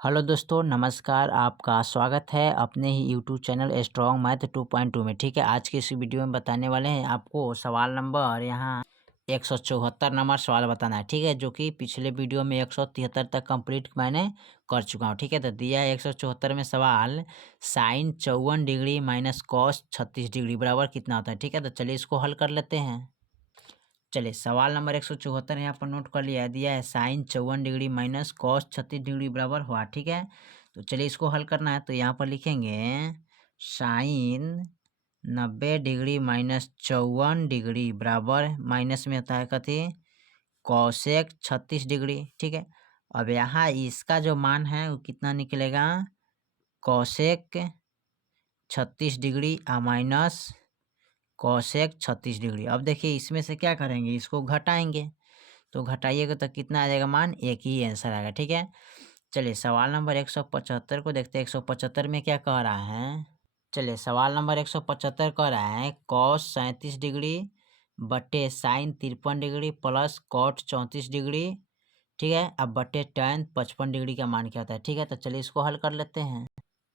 Hello दोस्तों, नमस्कार। आपका स्वागत है अपने ही यूट्यूब चैनल स्ट्रॉन्ग मैथ 2.2 में। ठीक है, आज की इस वीडियो में बताने वाले हैं आपको सवाल नंबर यहाँ 174 नंबर सवाल बताना है। ठीक है, जो कि पिछले वीडियो में 173 तक कंप्लीट मैंने कर चुका हूँ। ठीक है, तो दिया है 174 में सवाल, sine 54 degree minus cos 36 degree बराबर कितना होता है। ठीक है, तो चलिए इसको हल कर लेते हैं। चलिए सवाल नंबर 174 यहाँ पर नोट कर लिया है। दिया है sine 54 degree minus cos 36 degree बराबर हुआ। ठीक है, तो चलिए इसको हल करना है। तो यहाँ पर लिखेंगे साइन 90 डिग्री माइनस 54 डिग्री बराबर माइनस में होता है कथी कॉसेक 36 डिग्री। ठीक है, अब यहाँ इसका जो मान है वो कितना निकलेगा, cosec 36 degree minus cosec 36 degree. अब देखिए इसमें से क्या करेंगे, इसको घटाएंगे। तो घटाइएगा तो कितना आ जाएगा मान, एक ही आंसर आएगा। ठीक है, चलिए सवाल नंबर 175 को देखते हैं। 175 में क्या कह रहा है, चलिए सवाल नंबर 175 कह रहा है कॉस 37 डिग्री बटे sine 53 degree plus cot 34 degree. ठीक है, अब बटे tan 55 डिग्री का मान क्या होता है। ठीक है, तो चलिए इसको हल कर लेते हैं।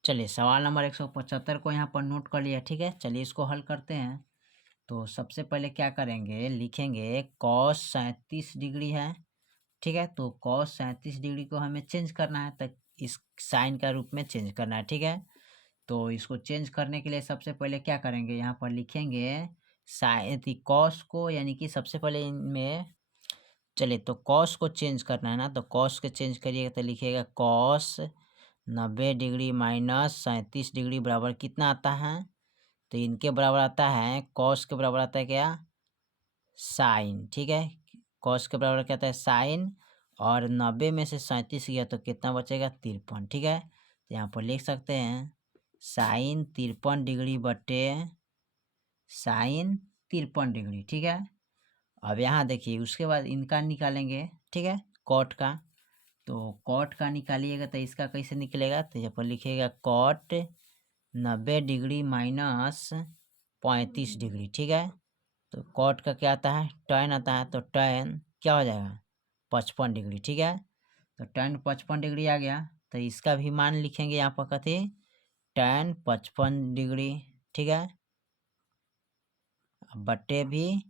चलिए सवाल नंबर 175 को यहाँ पर नोट कर लिया। ठीक है, चलिए इसको हल करते हैं। तो सबसे पहले क्या करेंगे, लिखेंगे कॉस 37 डिग्री है। ठीक है, तो कॉस 37 डिग्री को हमें चेंज करना है, तो इस साइन का रूप में चेंज करना है। ठीक है, तो इसको चेंज करने के लिए सबसे पहले क्या करेंगे, यहाँ पर लिखेंगे साइन कॉस को, यानी कि सबसे पहले इनमें, चलिए तो कॉस को चेंज करना है ना, तो कॉस को चेंज करिएगा तो लिखिएगा कॉस 90 डिग्री माइनस 37 डिग्री बराबर कितना आता है, तो इनके बराबर आता है, कॉस के बराबर आता है क्या, साइन। ठीक है, कॉस के बराबर क्या आता है, साइन, और 90 में से 37 गया तो कितना बचेगा, 53। ठीक है, तो यहाँ पर लिख सकते हैं साइन 53 डिग्री बटे साइन 53 डिग्री। ठीक है, अब यहाँ देखिए उसके बाद इनका निकालेंगे। ठीक है, कॉट का, तो कॉट का निकालिएगा तो इसका कैसे निकलेगा, तो यहाँ पर लिखिएगा कॉट 90 डिग्री माइनस 35 डिग्री। ठीक है, तो कॉट का क्या आता है, टैन आता है, तो टैन क्या हो जाएगा, 55 डिग्री। ठीक है, तो टैन 55 डिग्री आ गया, तो इसका भी मान लिखेंगे यहाँ पर कथी, टैन 55 डिग्री। ठीक है, बट्टे भी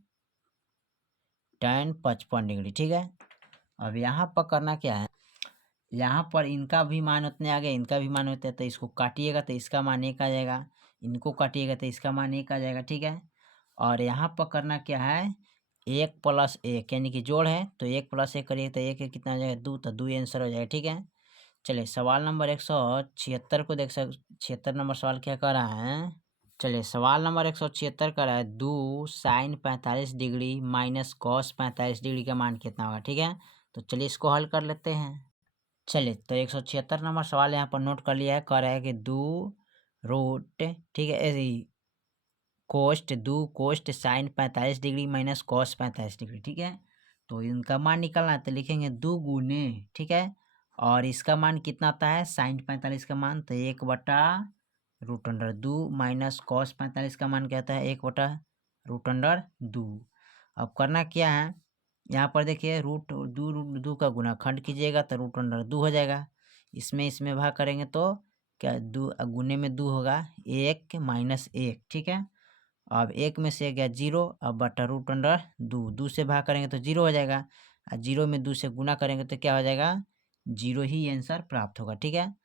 टैन 55 डिग्री। ठीक है, अब यहाँ पर करना क्या है, यहाँ पर इनका भी मान उतने आ गए, इनका भी मान होते हैं, तो इसको काटिएगा तो इसका मान 1 आ जाएगा, इनको काटिएगा तो इसका मान 1 आ जाएगा। ठीक है, और यहाँ पर करना क्या है, 1 + 1 यानी कि जोड़ है, तो 1 + 1 करिए तो 1 कितना आ जाएगा, 2, तो 2 आंसर हो जाएगा। ठीक है, चलिए सवाल नंबर 176 को देख 76 नंबर सवाल क्या कर रहा है। चलिए सवाल नंबर 176 कर रहा है, 2 sine 45 degree minus cos 45 degree का मान कितना होगा। ठीक है, तो चलिए इसको हल कर लेते हैं। चलिए तो 176 नंबर सवाल यहाँ पर नोट कर लिया है। कह रहा है कि 2 रूट, ठीक है, कोष्ट sine 45 degree minus cos 45 degree. ठीक है, तो इनका मान निकालना है, तो लिखेंगे 2 गुने, ठीक है, और इसका मान कितना आता है, साइन 45 का मान, तो 1/√2 माइनस कॉस 45 का मान क्या आता है, 1/√2। अब करना क्या है, यहाँ पर देखिए √2 का गुणाखंड कीजिएगा तो √2 हो जाएगा। इसमें भाग करेंगे तो क्या, 2 गुने में 2 होगा, 1 माइनस 1। ठीक है, अब 1 में से गया 0, अब बटा √2, 2 से भाग करेंगे तो 0 हो जाएगा, और 0 में 2 से गुना करेंगे तो क्या हो जाएगा, 0 ही आंसर प्राप्त होगा। ठीक है,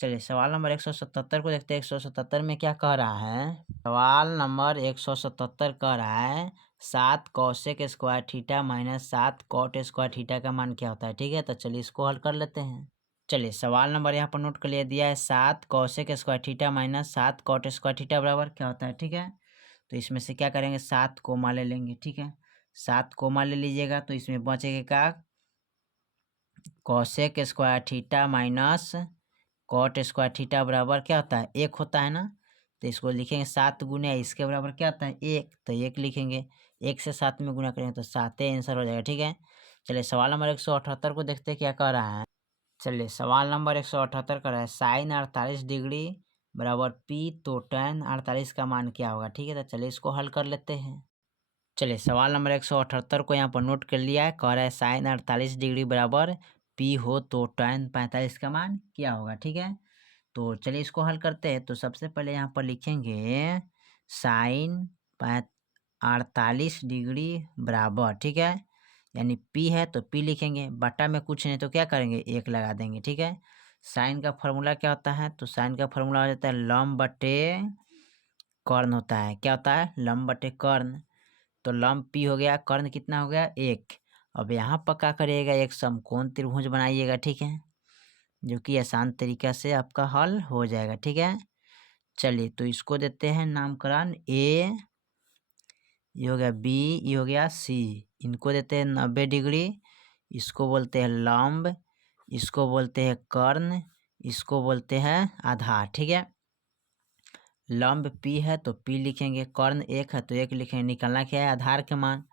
चलिए सवाल नंबर 177 को देखते हैं। 177 में क्या कह रहा है, सवाल नंबर 177 कह रहा है 7 cosec square theta minus 7 cot square theta का मान क्या होता है। ठीक है, तो चलिए इसको हल कर लेते हैं। चलिए सवाल नंबर यहाँ पर नोट कर लिया, दिया है 7 cosec square theta minus 7 cot square theta बराबर क्या होता है। ठीक है, तो इसमें से क्या करेंगे, 7 कोमा ले लेंगे। ठीक है, 7 कोमा ले लीजिएगा तो इसमें बचेगा क्या, cosec square theta minus cot square theta बराबर क्या होता है, 1 होता है ना, तो इसको लिखेंगे 7 गुने इसके बराबर क्या होता है, 1, तो 1 लिखेंगे, 1 से 7 में गुना करेंगे तो 7 आंसर हो जाएगा। ठीक है, चलिए सवाल नंबर 178 को देखते हैं क्या कह रहा है। चलिए सवाल नंबर 178 कर रहा है साइन 48 डिग्री बराबर पी, तो tan 48 का मान क्या होगा। ठीक है, तो चलिए इसको हल कर लेते हैं। चलिए सवाल नंबर 178 को यहाँ पर नोट कर लिया है। कह रहा है साइन 48 डिग्री बराबर पी हो तो tan 45 का मान क्या होगा, ठीक है। तो चलिए इसको हल करते हैं। तो सबसे पहले यहाँ पर लिखेंगे साइन 48 डिग्री बराबर, ठीक है, यानी पी है तो पी लिखेंगे, बटा में कुछ नहीं तो क्या करेंगे, एक लगा देंगे, ठीक है। साइन का फॉर्मूला क्या होता है, तो साइन का फॉर्मूला हो जाता है लंब बटे कर्ण होता है। क्या होता है, लंब बटे कर्ण। तो लंब पी हो गया, कर्ण कितना हो गया, 1। अब यहाँ पर क्या करिएगा, एक समकोण त्रिभुज बनाइएगा, ठीक है, जो कि आसान तरीका से आपका हल हो जाएगा, ठीक है। चलिए तो इसको देते हैं नामकरण ए, ये हो गया बी, ये हो गया सी। इनको देते हैं 90 डिग्री, इसको बोलते हैं लंब, इसको बोलते हैं कर्ण, इसको बोलते हैं आधार, ठीक है। लंब पी है तो पी लिखेंगे, कर्ण 1 है तो 1 लिखेंगे। निकालना क्या है, आधार के मान।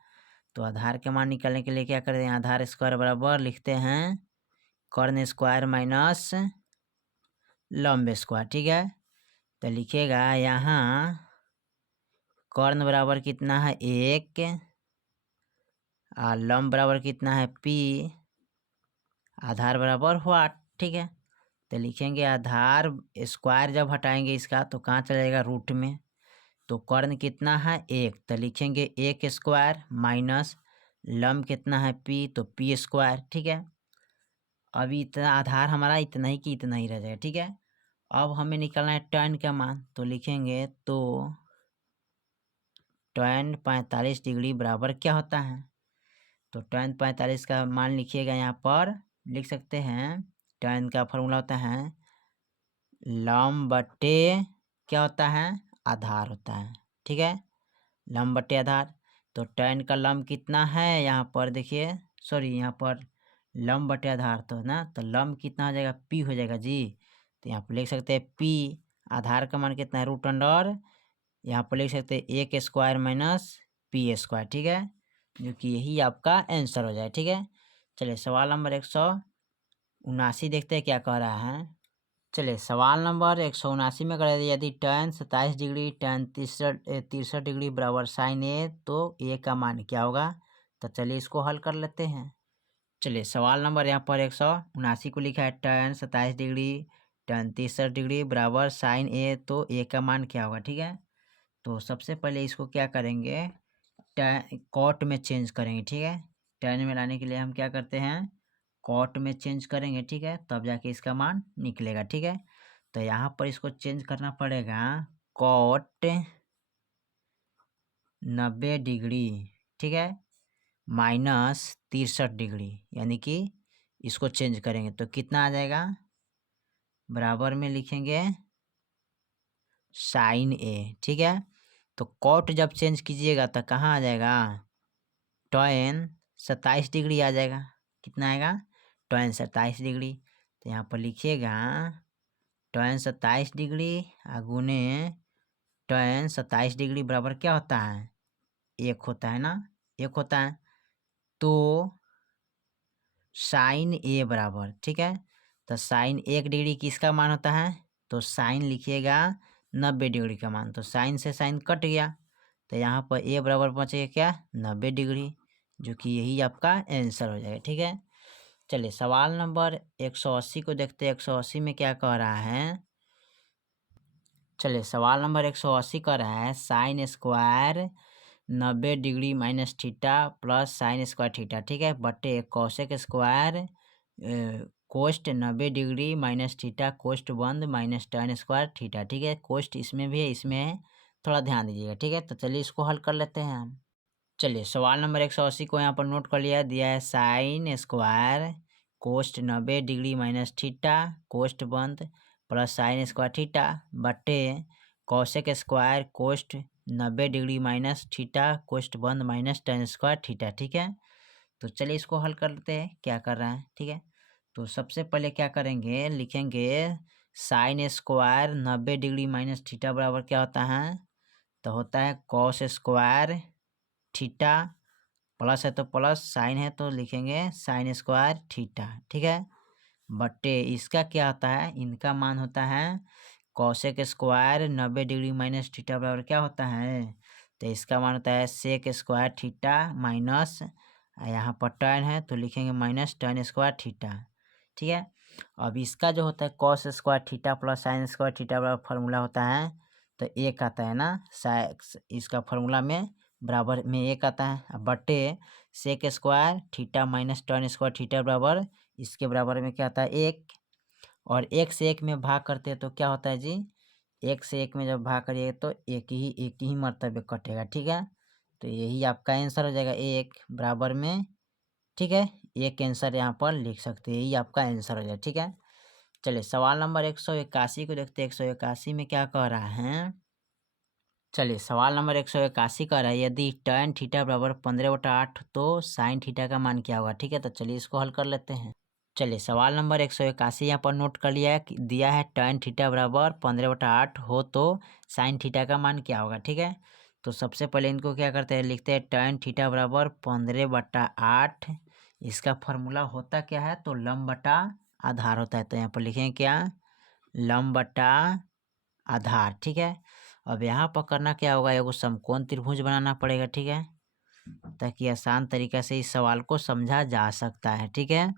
तो आधार के मान निकालने के लिए क्या करते हैं, आधार स्क्वायर बराबर लिखते हैं कर्ण स्क्वायर माइनस लंब स्क्वायर, ठीक है। तो लिखिएगा यहाँ कर्ण बराबर कितना है 1 और लंब बराबर कितना है पी, आधार बराबर वाट, ठीक है। तो लिखेंगे आधार स्क्वायर जब हटाएंगे इसका तो कहाँ चलेगा, रूट में। तो कर्ण कितना है 1, तो लिखेंगे 1 स्क्वायर माइनस लंब कितना है पी, तो पी स्क्वायर, ठीक है। अभी इतना आधार हमारा इतना ही कि इतना ही रह जाएगा, ठीक है। अब हमें निकालना है tan का मान। तो लिखेंगे तो tan 45 डिग्री बराबर क्या होता है, तो tan 45 का मान लिखिएगा, यहाँ पर लिख सकते हैं tan का फॉर्मूला होता है लंब बटे क्या होता है, आधार होता है, ठीक है, लंब बटे आधार। तो tan का लंब कितना है, यहाँ पर देखिए, सॉरी यहाँ पर लंब बटे आधार तो ना, तो लंब कितना हो जाएगा, पी हो जाएगा जी। तो यहाँ पर लिख सकते हैं पी, आधार का मान कितना है, रूट अंडर, यहाँ पर लिख सकते हैं 1 स्क्वायर माइनस पी स्क्वायर, ठीक है, जो कि यही आपका आंसर हो जाए, ठीक है। चलिए सवाल नंबर 179 देखते हैं क्या कह रहा है। चलिए सवाल नंबर 179 में कह रहे थे यदि tan 27 डिग्री tan 63 डिग्री बराबर साइन ए, तो ए का मान क्या होगा। तो चलिए इसको हल कर लेते हैं। चलिए सवाल नंबर यहाँ पर 179 को लिखा है tan 27 डिग्री tan 63 डिग्री बराबर साइन ए, तो ए का मान क्या होगा, ठीक है। तो सबसे पहले इसको क्या करेंगे, कॉट में चेंज करेंगे, ठीक है। tan में लाने के लिए हम क्या करते हैं, कॉट में चेंज करेंगे, ठीक है, तब जाके इसका मान निकलेगा, ठीक है। तो यहाँ पर इसको चेंज करना पड़ेगा कॉट 90 डिग्री, ठीक है, माइनस 63 डिग्री, यानी कि इसको चेंज करेंगे तो कितना आ जाएगा, बराबर में लिखेंगे साइन ए, ठीक है। तो कॉट जब चेंज कीजिएगा तो कहाँ आ जाएगा, tan 27 डिग्री आ जाएगा। कितना आएगा, tan 27 डिग्री। तो यहाँ पर लिखिएगा tan 27 डिग्री गुने tan 27 डिग्री बराबर क्या होता है, 1 होता है ना, 1 होता है। तो साइन ए बराबर, ठीक है, तो साइन 1 डिग्री किसका मान होता है, तो साइन लिखिएगा 90 डिग्री का मान। तो साइन से साइन कट गया, तो यहाँ पर ए बराबर पहुँचेगा क्या, 90 डिग्री, जो कि यही आपका आंसर हो जाएगा, ठीक है। चलिए सवाल नंबर 180 को देखते हैं, 180 में क्या कह रहा है। चलिए सवाल नंबर 180 कह रहा है sine square 90 degree minus theta plus sine square theta, ठीक है, बटे कोसेक स्क्वायर कोस्ट 90 डिग्री माइनस थीटा कोस्ट बंद माइनस tan स्क्वायर थीटा, ठीक है। कोस्ट इसमें भी है, इसमें है, थोड़ा ध्यान दीजिएगा, ठीक है। तो चलिए इसको हल कर लेते हैं हम। चलिए सवाल नंबर 180 को यहाँ पर नोट कर लिया, दिया है साइन स्क्वायर कोस्ट 90 डिग्री माइनस थीटा कोस्ट बंद प्लस साइन स्क्वायर थीटा बटे कोसेक स्क्वायर कोस्ट 90 डिग्री माइनस थीटा कोस्ट बंद माइनस tan स्क्वायर थीटा, ठीक है। तो चलिए इसको हल करते हैं क्या कर रहा है, ठीक है। तो सबसे पहले क्या करेंगे, लिखेंगे sign square 90 degree minus theta बराबर क्या होता है, तो होता है कॉस स्क्वायर थीटा, प्लस है तो प्लस, साइन है तो लिखेंगे साइन स्क्वायर थीटा, ठीक है, बटे इसका क्या होता है, इनका मान होता है cosec square 90 degree minus theta बराबर क्या होता है, तो इसका मान होता है सेक स्क्वायर थीटा माइनस यहाँ पर tan है तो लिखेंगे माइनस tan स्क्वायर थीटा। ठीक है। अब इसका जो होता है cos square theta plus sine square theta बराबर फार्मूला होता है, तो एक आता है ना, इसका फार्मूला में बराबर में एक आता है, अब बटे sec square theta minus tan square theta बराबर इसके बराबर में क्या आता है एक, और एक से एक में भाग करते हैं तो क्या होता है जी, एक से एक में जब भाग करिए तो एक ही मर्तबे कटेगा, ठीक है। तो यही आपका आंसर हो जाएगा एक बराबर में, ठीक है। एक आंसर यहाँ पर लिख सकते हैं, यही आपका आंसर हो जाए, ठीक है। चलिए सवाल नंबर 181 को देखते हैं। 181 में क्या कह रहा है, चलिए सवाल नंबर 181 कह रहा है यदि tan थीटा बराबर 15/8 तो साइन थीटा का मान क्या होगा, ठीक है। तो चलिए इसको हल कर लेते हैं। चलिए सवाल नंबर 181 यहाँ पर नोट कर लिया है, दिया है tan थीटा बराबर 15/8 हो तो साइन थीटा का मान क्या होगा, ठीक है। तो सबसे पहले इनको क्या करते हैं, लिखते हैं tan थीटा बराबर 15/8, इसका फॉर्मूला होता क्या है, तो लंब बटा आधार होता है। तो यहाँ पर लिखेंगे क्या, लंब बटा आधार, ठीक है। अब यहाँ पर करना क्या होगा, एगो समकोण त्रिभुज बनाना पड़ेगा, ठीक है, ताकि आसान तरीका से इस सवाल को समझा जा सकता है, ठीक है।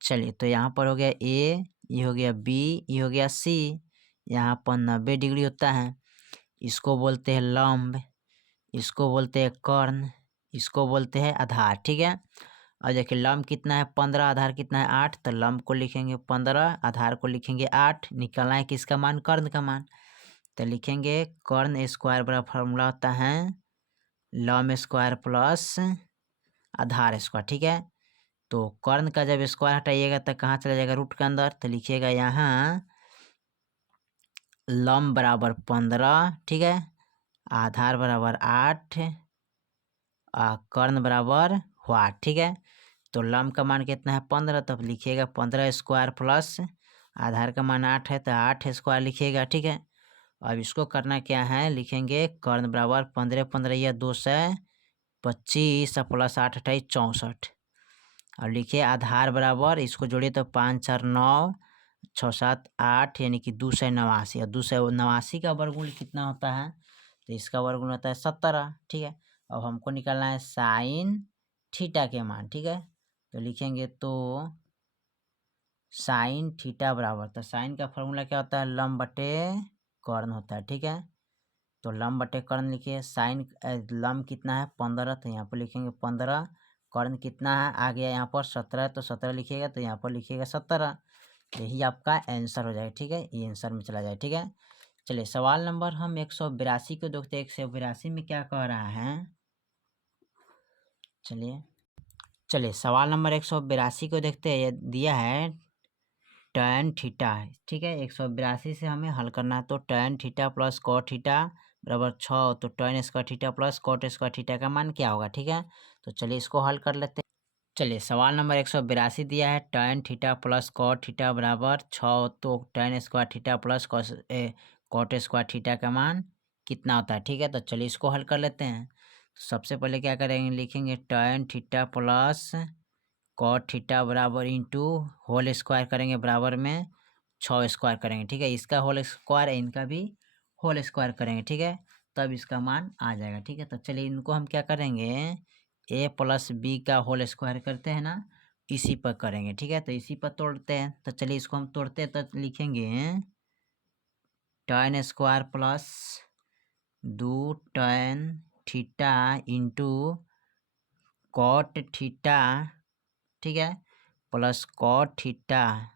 चलिए तो यहाँ पर हो गया ए, ये हो गया बी, ये हो गया सी, यहाँ पर 90 डिग्री होता है, इसको बोलते हैं लंब, इसको बोलते हैं कर्ण, इसको बोलते हैं आधार, ठीक है। और देखिए लंब कितना है 15, आधार कितना है 8, तो लंब को लिखेंगे 15, आधार को लिखेंगे 8, निकालना है किसका मान, कर्ण का मान। तो लिखेंगे कर्ण स्क्वायर बराबर फार्मूला होता है लंब स्क्वायर प्लस आधार स्क्वायर, ठीक है। तो कर्ण का जब स्क्वायर हटाइएगा तो कहाँ चला जाएगा, रूट के अंदर, तो लिखिएगा यहाँ लंब बराबर 15, ठीक है, आधार बराबर 8, कर्ण बराबर वाट, ठीक है। तो लंब का मान कितना है 15, तब लिखिएगा 15 स्क्वायर प्लस आधार का मान 8 है तो 8 स्क्वायर लिखिएगा, ठीक है। अब इसको करना क्या है, लिखेंगे कर्ण बराबर 15 15 या 225 प्लस 8 28 64, और लिखिए आधार बराबर, इसको जोड़िए तो 5 4 9 6 7 8 यानी कि 289, और 289 का वर्गमूल कितना होता है, तो इसका वर्गमूल होता है 17, ठीक है। अब हमको निकालना है साइन थीटा के मान, ठीक है। तो लिखेंगे तो साइन थीटा बराबर, तो साइन का फॉर्मूला क्या होता है, लंब बटे कर्ण होता है, ठीक है। तो लंब बटे कर्ण लिखिए, साइन लंब कितना है 15, तो यहाँ पर लिखेंगे 15, कर्ण कितना है आ गया यहाँ पर 17, तो 17 लिखिएगा, तो यहाँ पर लिखिएगा 17, यही आपका आंसर हो जाएगा, ठीक है, ये आंसर में चला जाए, ठीक है। चलिए सवाल नंबर हम 182 को देखते हैं। 182 में क्या कह रहा है, चलिए सवाल नंबर 182 को देखते हैं। ये दिया है tan थीटा, ठीक है, 182 से हमें हल करना है, तो tan theta plus cot theta बराबर 6, तो tan square theta plus cot square theta का मान क्या होगा, ठीक है। तो चलिए इसको हल कर लेते हैं। चलिए सवाल नंबर 182 दिया है tan theta plus cot theta बराबर 6, तो tan square theta plus cot square theta का मान कितना होता है, ठीक है। तो चलिए इसको हल कर लेते हैं। तो सबसे पहले क्या करेंगे, लिखेंगे tan theta plus cot theta बराबर इंटू होल स्क्वायर करेंगे, बराबर में 6 स्क्वायर करेंगे, ठीक है। इसका होल स्क्वायर है, इनका भी होल स्क्वायर करेंगे, ठीक है, तब इसका मान आ जाएगा, ठीक है। तो चलिए इनको हम क्या करेंगे, ए प्लस बी का होल स्क्वायर करते हैं ना, इसी पर करेंगे, ठीक है। तो इसी पर तोड़ते हैं, तो चलिए इसको हम तोड़ते हैं, तो लिखेंगे tan square plus 2 tan theta into cot theta, ठीक है, प्लस कॉट थीटा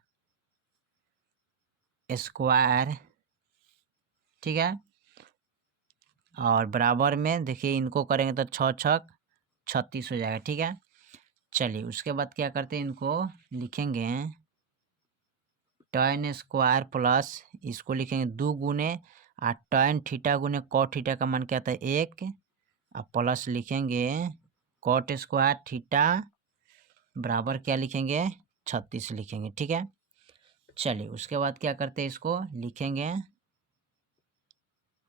स्क्वायर, ठीक है, और बराबर में देखिए इनको करेंगे तो 6 छक 36 हो जाएगा, ठीक है। चलिए उसके बाद क्या करते हैं, इनको लिखेंगे tan स्क्वायर प्लस, इसको लिखेंगे 2 गुने tan थीटा गुने कॉट थीटा का मान क्या आता है 1, और प्लस लिखेंगे कॉट स्क्वायर थीटा बराबर क्या लिखेंगे 36 लिखेंगे, ठीक है। चलिए उसके बाद क्या करते हैं, इसको लिखेंगे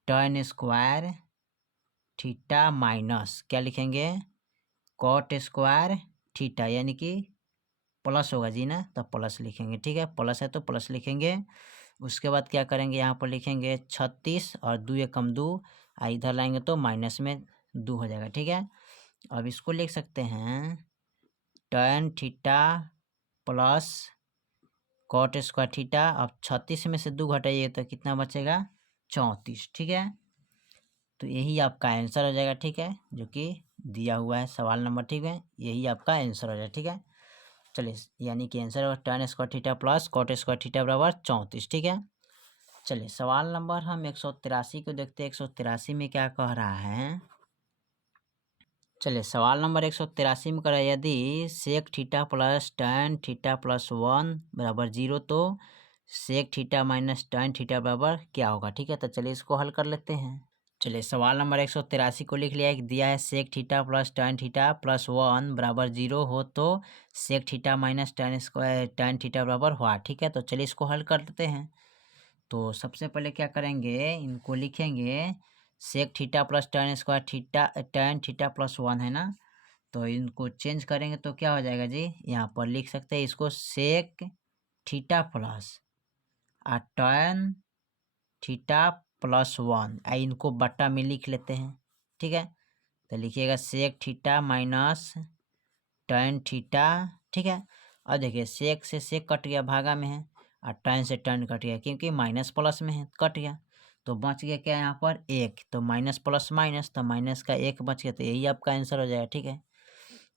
tan स्क्वायर थीटा माइनस क्या लिखेंगे कॉट स्क्वायर थीटा, यानी कि प्लस होगा जी ना, तो प्लस लिखेंगे, ठीक है, प्लस है तो प्लस लिखेंगे। उसके बाद क्या करेंगे, यहाँ पर लिखेंगे 36 और 2 एकम 2, इधर लाएंगे तो माइनस में 2 हो जाएगा, ठीक है। अब इसको लिख सकते हैं tan theta plus cot square theta. अब 36 में से 2 घटाइए तो कितना बचेगा? 34। ठीक है, तो यही आपका आंसर हो जाएगा। ठीक है, जो कि दिया हुआ है सवाल नंबर। ठीक है, यही आपका आंसर हो जाएगा। ठीक है, चलिए, यानी कि आंसर होगा tan square theta plus cot square theta बराबर 34। ठीक है, चलिए सवाल नंबर हम 183 को देखते हैं। 183 में क्या कह रहा है? चलिए सवाल नंबर 183 में कह रहा है यदि sec theta plus tan theta plus 1 बराबर 0 तो sec theta minus tan theta बराबर क्या होगा? ठीक है, तो चलिए इसको हल कर लेते हैं। चलिए सवाल नंबर 183 को लिख लिया। एक दिया है sec theta plus tan theta plus 1 बराबर 0 हो तो sec theta minus tan theta बराबर हुआ। ठीक है, तो चलिए इसको हल कर लेते हैं। तो सबसे पहले क्या करेंगे, इनको लिखेंगे sec theta plus tan theta plus 1 है ना, तो इनको चेंज करेंगे तो क्या हो जाएगा जी? यहाँ पर लिख सकते हैं इसको sec theta plus tan theta plus 1, इनको बट्टा में लिख लेते हैं। ठीक है, तो लिखिएगा sec theta minus tan theta. ठीक है, और देखिए सेक से सेक कट गया, भागा में है, और tan से tan कट गया क्योंकि माइनस प्लस में है, कट गया। तो बच गया क्या यहाँ पर? 1। तो माइनस प्लस माइनस, तो माइनस का 1 बच गया, तो यही आपका आंसर हो जाएगा। ठीक है,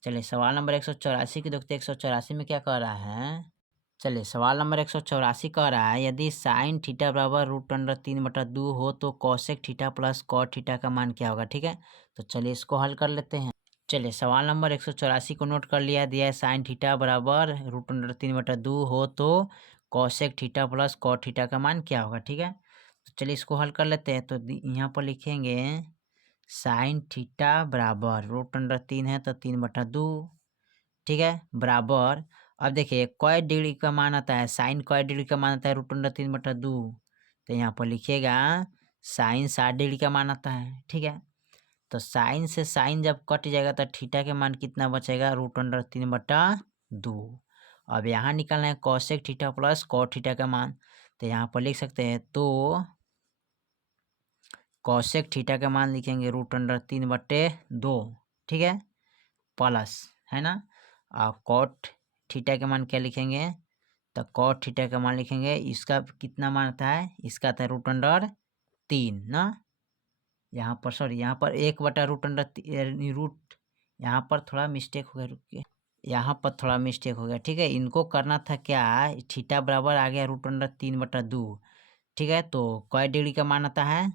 चलिए सवाल नंबर 184 की देखते हैं। 184 में क्या कह रहा है? चलिए सवाल नंबर 184 कह रहा है यदि साइन थीटा बराबर √3/2 हो तो cosec theta plus cot theta का मान क्या होगा? ठीक है, तो चलिए इसको हल कर लेते हैं। चलिए सवाल नंबर 184 को नोट कर लिया। दिया है साइन थीटा बराबर √3/2 हो तो cosec theta plus cot theta का मान क्या होगा? ठीक है, तो चलिए इसको हल कर लेते हैं। तो यहाँ पर लिखेंगे साइन थीटा बराबर √3 है तो 3/2। ठीक है, बराबर, अब देखिए क्वाइट डिग्री का मान आता है, साइन क्वाइट डिग्री का मान आता है √3/2, तो यहाँ पर लिखिएगा साइन 60 डिग्री का मान आता है। ठीक है, तो साइन से साइन जब कट जाएगा तो थीटा के मान कितना बचेगा? √3/2। अब यहाँ निकालना है cosec theta plus cot theta का मान, तो यहाँ पर लिख सकते हैं तो कॉसेक थीटा का मान लिखेंगे √3/2। ठीक है, प्लस, है ना, और कॉट थीटा का मान क्या लिखेंगे? तो कॉट थीटा का मान लिखेंगे, इसका कितना मान आता है? इसका आता है √3 ना, यहाँ पर सॉरी, यहाँ पर 1/√, यहाँ पर थोड़ा मिस्टेक हो गया, रुकिए, यहाँ पर थोड़ा मिस्टेक हो गया। ठीक है, इनको करना था क्या, थीटा बराबर आ गया √3/2। ठीक है, तो कै डिग्री का मान आता है?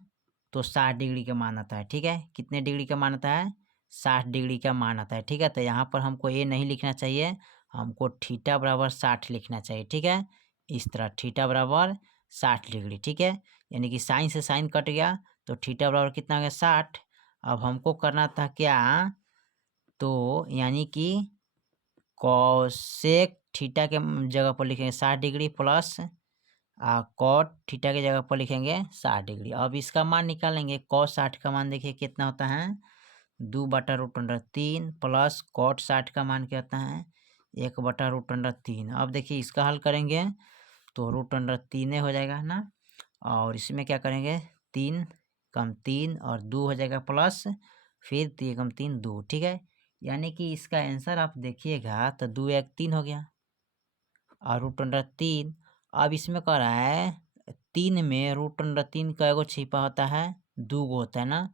तो 60 डिग्री का मान आता है। ठीक है, कितने डिग्री का मान आता है? 60 डिग्री का मान आता है। ठीक है, तो यहाँ पर हमको ये नहीं लिखना चाहिए, हमको थीटा बराबर 60 लिखना चाहिए। ठीक है, इस तरह थीटा बराबर 60 डिग्री। ठीक है, यानी कि साइन से साइन कट गया तो थीटा बराबर कितना हो गया? 60। अब हमको करना था क्या, तो यानी कि कॉसेक थीटा के जगह पर लिखेंगे 60 डिग्री प्लस कॉट थीटा की जगह पर लिखेंगे 60 डिग्री। अब इसका मान निकालेंगे। कॉस 60 का मान देखिए कितना होता है? 2/√3 प्लस कॉट 60 का मान क्या होता है? 1/√3। अब देखिए इसका हल करेंगे तो √3 हो जाएगा ना, और इसमें क्या करेंगे? 3 कम 3 और 2 हो जाएगा प्लस, फिर 3 कम 3 2। ठीक है, यानी कि इसका आंसर आप देखिएगा तो 2 1 3 हो गया, और √3। अब इसमें कह रहा है 3 में √3 का एगो छिपा होता है, 2 गो होता है ना,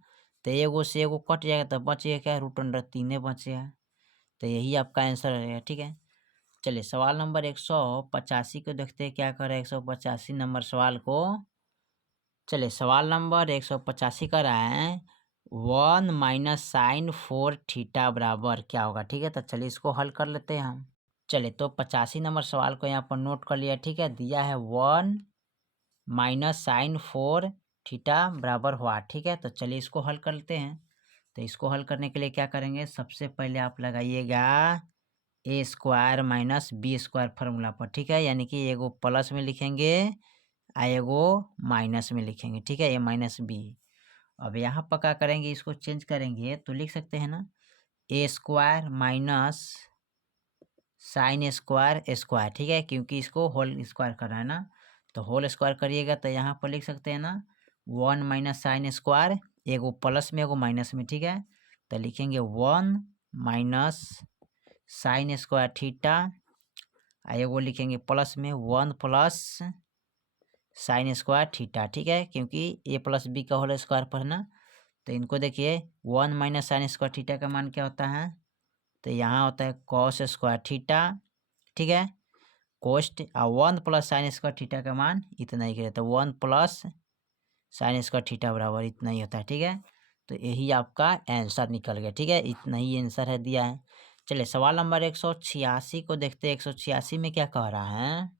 तो एगो से एगो कट जाएगा तो बच गया क्या? √3 बच गया, तो यही आपका आंसर रहेगा। ठीक है, चलिए सवाल नंबर 185 को देखते हैं क्या कर रहा है 185 नंबर सवाल को। चलिए सवाल नंबर 185 का रहा है 1 माइनस साइन 4 थीटा बराबर क्या होगा? ठीक है, तो चलिए इसको हल कर लेते हैं हम। चलिए तो 85 नंबर सवाल को यहाँ पर नोट कर लिया। ठीक है, दिया है 1 माइनस साइन 4 थीटा बराबर हुआ। ठीक है, तो चलिए इसको हल कर लेते हैं। तो इसको हल करने के लिए क्या करेंगे, सबसे पहले आप लगाइएगा a² माइनस b² फार्मूला पर। ठीक है, यानी कि एगो प्लस में लिखेंगे एगो माइनस में लिखेंगे। ठीक है, a माइनस b। अब यहाँ पर क्या करेंगे, इसको चेंज करेंगे तो लिख सकते हैं ना a² माइनस साइन स्क्वायर। ठीक है, क्योंकि इसको होल स्क्वायर करना है ना, तो होल स्क्वायर करिएगा तो यहाँ पर लिख सकते हैं ना 1 माइनस साइन स्क्वायर, एगो प्लस में एगो माइनस में। ठीक है, तो लिखेंगे 1 माइनस साइन स्क्वायर थीटा वो लिखेंगे प्लस में 1 प्लस साइन स्क्वायर थीटा, ठीक है, क्योंकि ए प्लस बी का होल स्क्वायर पढ़ना। तो इनको देखिए 1 माइनस साइन स्क्वायर थीटा का मान क्या होता है, तो यहाँ होता है कॉस स्क्वायर थीटा, ठीक है, कोस्ट। और 1 प्लस साइन स्क्वायर थीटा का मान इतना ही करें, तो 1 प्लस साइन स्क्वायर थीटा बराबर इतना ही होता है, ठीक है। तो यही आपका आंसर निकल गया, ठीक है, इतना ही आंसर है दिया है। चलिए सवाल नंबर 186 को देखते हैं, 186 में क्या कह रहा है।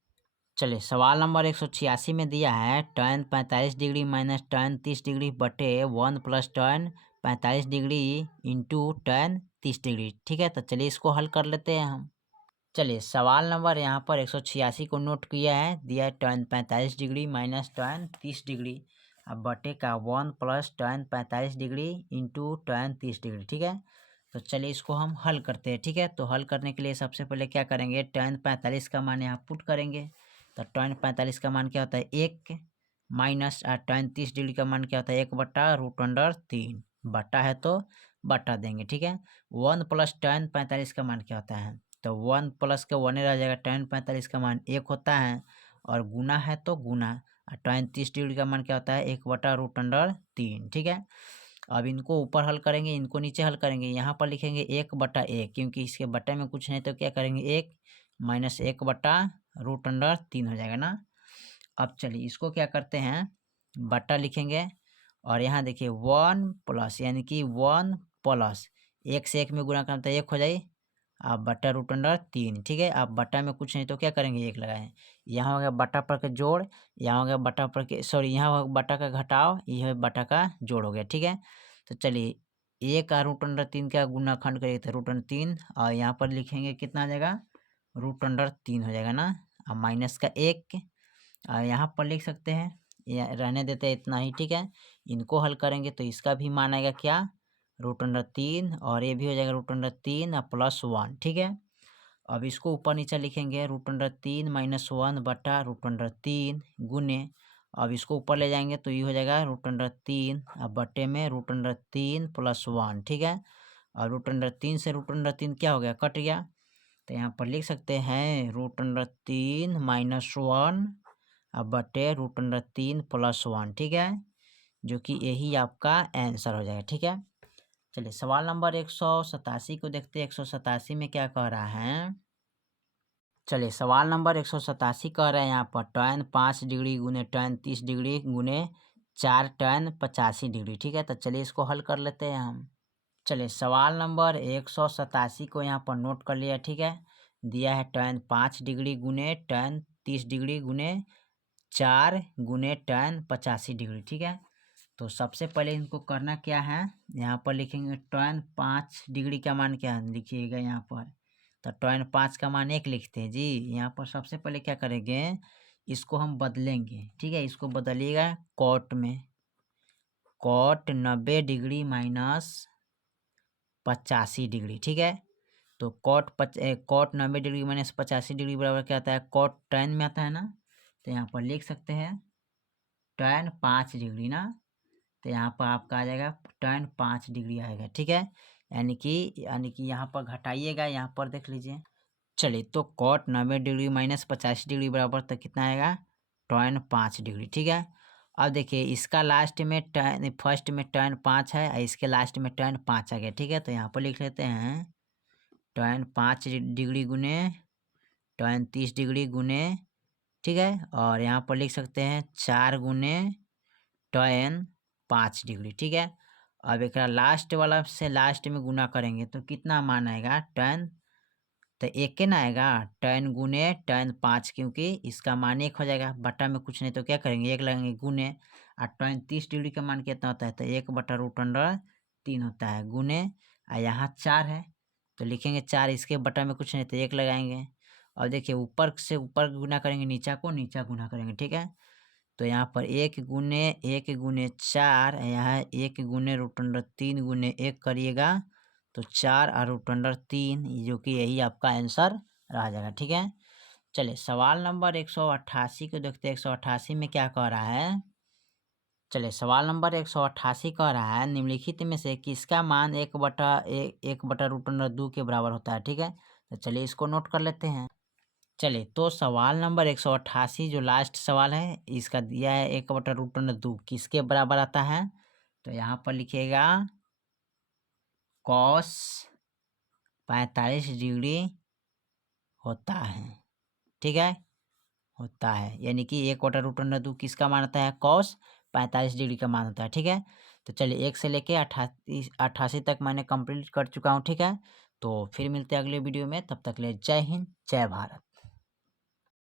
चलिए सवाल नंबर 186 में दिया है tan 45 degree minus tan 30 degree बटे 1 plus tan 45 degree into tan 30 degree, ठीक है। तो चलिए इसको हल कर लेते हैं हम। चलिए सवाल नंबर यहाँ पर 186 को नोट किया है, दिया है tan 45 degree minus tan 30 degree अब बटे का 1 plus tan 45 degree into tan 30 degree, ठीक है। तो चलिए इसको हम हल करते हैं, ठीक है। तो हल करने के लिए सबसे पहले क्या करेंगे, tan 45 का मान यहाँ पुट करेंगे। तो tan 45 का मान क्या होता है 1 माइनस tan 30 डिग्री का मान क्या होता है 1/√3, बटा है तो बटा देंगे, ठीक है। 1 प्लस tan 45 का मान क्या होता है, तो 1 प्लस के 1 रह जाएगा, tan 45 का मान 1 होता है, और गुना है तो गुना, और tan 30 डिग्री का मान क्या होता है 1/√3, ठीक है। अब इनको ऊपर हल करेंगे, इनको नीचे हल करेंगे। यहाँ पर लिखेंगे 1/1, क्योंकि इसके बटे में कुछ नहीं तो क्या करेंगे 1 माइनस 1/√3 हो जाएगा ना। अब चलिए इसको क्या करते हैं, बटा लिखेंगे, और यहाँ देखिए 1 प्लस यानी कि 1 प्लस 1 से 1 में गुणा करना तो 1 हो जाए, आप बटा√3, ठीक है। आप बटा में कुछ नहीं तो क्या करेंगे 1 लगाएं। यहाँ हो गया बटा पर के जोड़, यहाँ हो गया बटा पर के सॉरी यहाँ हो बटा का घटाव, यह बटा का जोड़ हो गया, ठीक है। तो चलिए 1 का √3 का गुणाखंड करिए तो √3, और यहाँ पर लिखेंगे कितना आ जाएगा √3 हो जाएगा ना, और माइनस का 1, और यहाँ पर लिख सकते हैं, या रहने देते हैं इतना ही, ठीक है। इनको हल करेंगे तो इसका भी मान आएगा क्या √3, और ये भी हो जाएगा √3 और +1, ठीक है। अब इसको ऊपर नीचे लिखेंगे √3 माइनस 1 बटा √3 गुने, अब इसको ऊपर ले जाएंगे तो ये हो जाएगा √3 अब बटे में √3 +1, ठीक है। और √3 से √3 क्या हो गया कट गया, तो यहाँ पर लिख सकते हैं √3 माइनस 1 अब बटे √3 +1, ठीक है, जो कि यही आपका आंसर हो जाएगा, ठीक है। चलिए सवाल नंबर 187 को देखते हैं, 187 में क्या कह रहा है। चलिए सवाल नंबर 187 कह रहे हैं यहाँ पर tan 5 डिग्री गुने tan 30 डिग्री गुने 4 tan 85 डिग्री, ठीक है। तो चलिए इसको हल कर लेते हैं हम। चलिए सवाल नंबर 187 को यहाँ पर नोट कर लिया, ठीक है। दिया है tan 5 डिग्री गुने tan 30 डिग्री गुने 4 गुने tan 85 डिग्री, ठीक है। तो सबसे पहले इनको करना क्या है, यहाँ पर लिखेंगे tan 5 डिग्री का मान क्या है लिखिएगा यहाँ पर, तो tan 5 का मान 1 लिखते हैं जी। यहाँ पर सबसे पहले क्या करेंगे, इसको हम बदलेंगे, ठीक है। इसको बदलिएगा cot में, cot 90 डिग्री माइनस 85 डिग्री, ठीक है। तो cot 90 डिग्री माइनस 85 डिग्री बराबर क्या आता है cot tan में आता है ना, तो यहाँ पर लिख सकते हैं tan 5 डिग्री ना, तो यहाँ पर आपका आ जाएगा tan 5 डिग्री आएगा, ठीक है। यानी कि यहाँ पर घटाइएगा, यहाँ पर देख लीजिए। चलिए तो cot 90 डिग्री माइनस 85 डिग्री बराबर तो कितना आएगा tan 5 डिग्री, ठीक है। अब देखिए इसका लास्ट में फर्स्ट में tan 5 है और इसके लास्ट में tan 5 आ गया, ठीक है। तो यहाँ पर लिख लेते हैं tan 5 डिग्री गुने tan 30 डिग्री गुने, ठीक है, और यहाँ पर लिख सकते हैं 4 गुने tan 5 डिग्री, ठीक है। अब एक लास्ट वाला से लास्ट में गुना करेंगे तो कितना मान आएगा tan, तो 1 के ना आएगा tan गुने tan 5, क्योंकि इसका मान 1 हो जाएगा, बटा में कुछ नहीं तो क्या करेंगे 1 लगेंगे गुने, और tan 30 डिग्री का मान कितना होता है तो 1/√3 होता है गुने, और यहाँ 4 है तो लिखेंगे 4, इसके बटा में कुछ नहीं तो 1 लगाएंगे। और देखिए ऊपर से ऊपर गुना करेंगे, नीचा को नीचा गुना करेंगे, ठीक है। तो यहाँ पर 1 गुने 4, यहाँ 1 गुने √3 गुने 1 करिएगा तो 4 और √3, जो कि यही आपका आंसर रह जाएगा, ठीक है। चलिए सवाल नंबर 188 को देखते हैं, 188 में क्या कह रहा है। चलिए सवाल नंबर 188 कह रहा है निम्नलिखित में से किसका मान 1/√2 के बराबर होता है, ठीक है। तो चलिए इसको नोट कर लेते हैं। चलिए तो सवाल नंबर 188 जो लास्ट सवाल है इसका दिया है 1/√2 किसके बराबर आता है। तो यहाँ पर लिखिएगा कॉस 45 डिग्री होता है। ठीक है, होता है यानी कि 1/√2 किसका मान आता है, कॉस 45 डिग्री का मान होता है। ठीक है, तो चलिए 1 से लेके 88 तक मैंने कंप्लीट कर चुका हूँ। ठीक है, तो फिर मिलते हैं अगले वीडियो में, तब तक ले जय हिंद जय भारत।